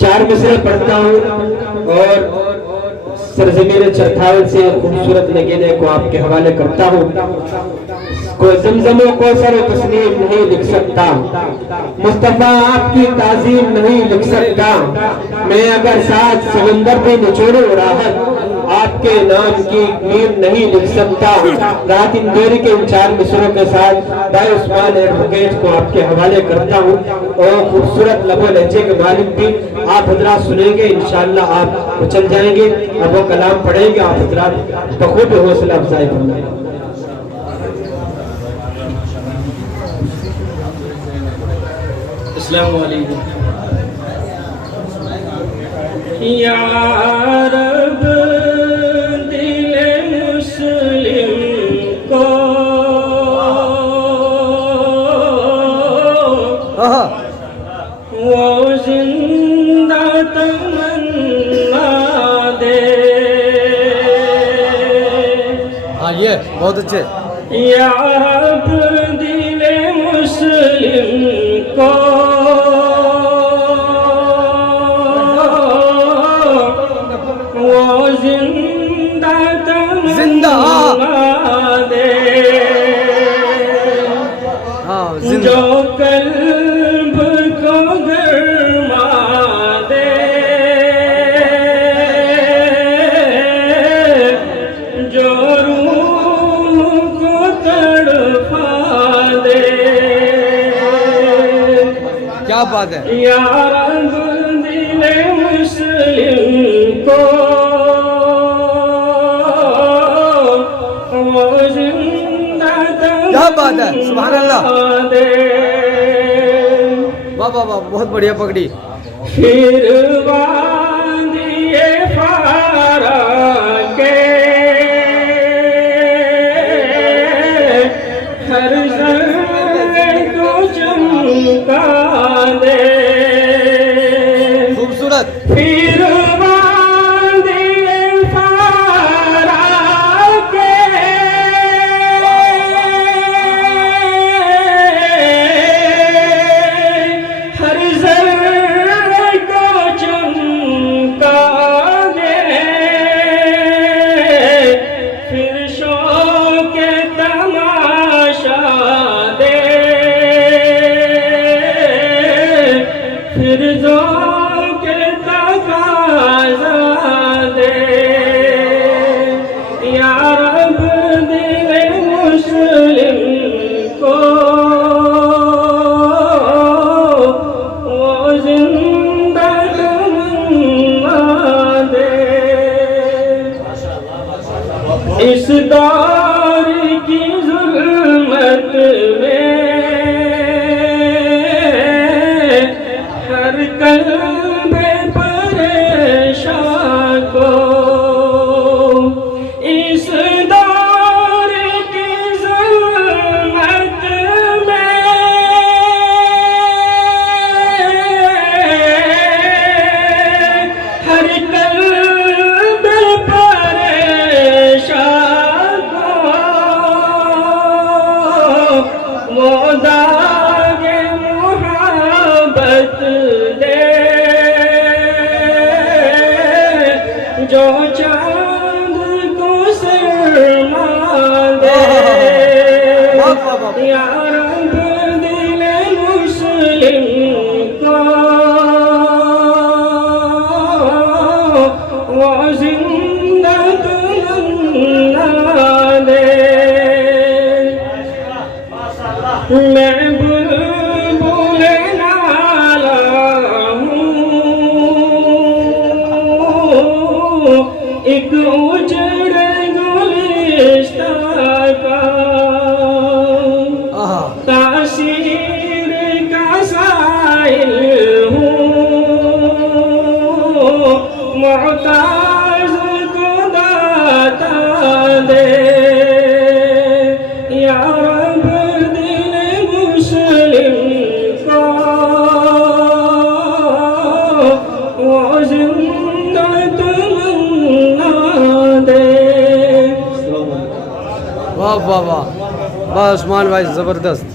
चार मिसरे पढ़ता हूँ और सरजमीन चरथावल से खूबसूरत नगीने को आपके हवाले करता हूँ। कोई ज़मज़म को सर तस्लीम नहीं लिख सकता, मुस्तफा आपकी ताज़ीम नहीं लिख सकता। मैं अगर साथ समंदर पे निचोड़ूं राहत, आपके नाम की मीम नहीं लिख सकता। रात इंदौरी के इन चार मिसरों के साथ भाई उस्मान एडवोकेट को आपके हवाले करता हूँ। और खूबसूरत लबो लहजे के मालिक भी आप हजरात सुनेंगे, इंशाअल्लाह आप उछल जाएंगे। अब वो कलाम पढ़ेंगे, आप हजरात बखूब हौसला अफजाई फरमाएं। अस्सलाम वालेकुम। या रब दिले मुस्लिम को वो जिंदा तमन्ना दे। हाँ ये बहुत अच्छे। या रब दिले मुस्लिम को वो जिंदा तमन्ना दे, जो कल्ब को गरमा दे, जो रूह को तड़पा दे। क्या बात है। या रब दिले मुस्लिम को वो जिंदा क्या बात है, सुभान अल्लाह। दे। वाह वाह वाह, बहुत बढ़िया पकड़ी। फिर वादिए फारा के हर ज़र्रे को चमका दे। खूबसूरत। फिर वादिए फारा के हर ज़र्रे को चमका दे। फिर शौक़े तमाशा दे, फिर ज़ौक़े तक़ाज़ा दे। या रब दिले मुस्लिम को वो जिंदा तमन्ना दे। इस दौर की ज़ुल्मत में हर कल्बे परेशान को, इस दौर की ज़ुल्मत में हर कल्बे परेशान को वो दागे मोहब्बत दे, जो चांद को शर्मा दे। या रब दिले मुस्लिम को वो जिंदा तमन्ना दे। मैं बुलबुल नाला हूँ, एक उजड़े गुलिस्तां का तासीर का साइल हूँ, मोहताज को दाता दे। या रब दिले मुस्लिम को वो जिंदा तमन्ना दे। वाह वाह वाह, वाह उस्मान भाई जबरदस्त।